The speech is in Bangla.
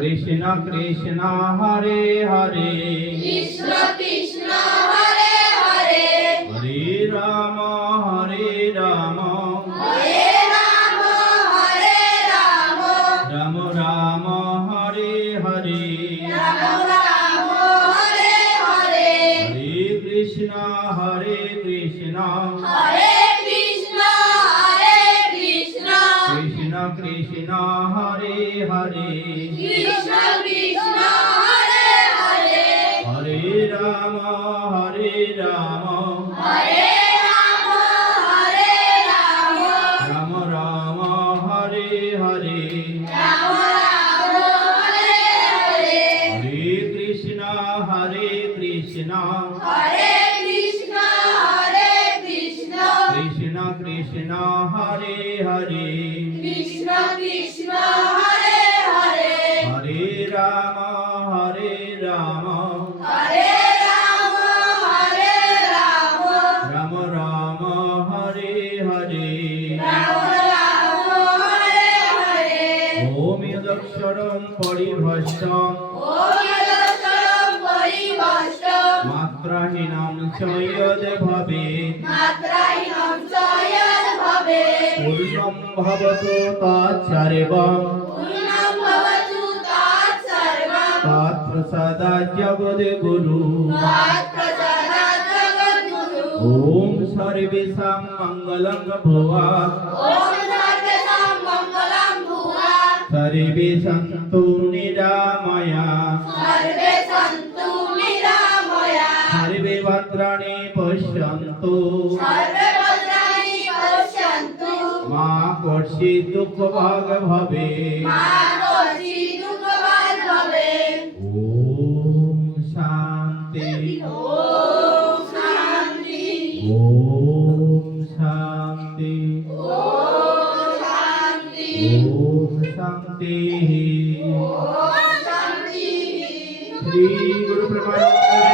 কৃষ্ণ কৃষ্ণ হরে হরে কৃষ্ণ কৃষ্ণ হরে হরে হরে রাম হরে রাম হরে রাম হরে রাম রাম রাম হরে হরে রাম রাম হরে হরে হরে কৃষ্ণ কৃষ্ণ কৃষ্ণ কৃষ্ণ হরে হরে কৃষ্ণ কৃষ্ণ হরে হরে হরে রাম হরে রাম হরে রাম হরে রাম রাম রাম হরে হরে রাম রাম হরে হরে হরে কৃষ্ণ কৃষ্ণ হরে কৃষ্ণ কৃষ্ণ কৃষ্ণ হরে হরে কৃষ্ণ কৃষ্ণ হরে হরে হরে রাম হরে রাম হরে রাম হরে রাম রাম রাম হরে হরে রাম রাম হরে হরে ওম যদক্ষরম পরিভষ্টম ওম যদক্ষরম পরিভষ্টম মাত্রাহীনম চ যদ ভবেৎ মাত্রাহীনম চ যদ ভবেৎ পূর্ণম ভবতু তৎসর্বং পূর্ণম ভবতু তৎসর্বং তৎপ্রসাদাৎ জগদ্গুরু তৎপ্রসাদাৎ জগদ্গুরু ওম সর্বেষাং মঙ্গলং ভুয়াৎ ওম সর্বেষাং মঙ্গলং ভুয়াৎ সর্বে সন্তু নিরাময়াঃ সর্বে সন্তু নিরাময়াঃ সর্বে ভদ্রাণি পশ্যন্তু সর্বে ভদ্রাণি পশ্যন্তু মা কর্ষিৎ দুঃখভাগ ভবেৎ মা কর্ষিৎ দুঃখভাগ ভবেৎ। ওম শান্তি ওম শান্তি ওম শান্তি ওম শান্তি ওম শান্তি ওম শান্তি। শ্রী গুরু প্রেমানন্দ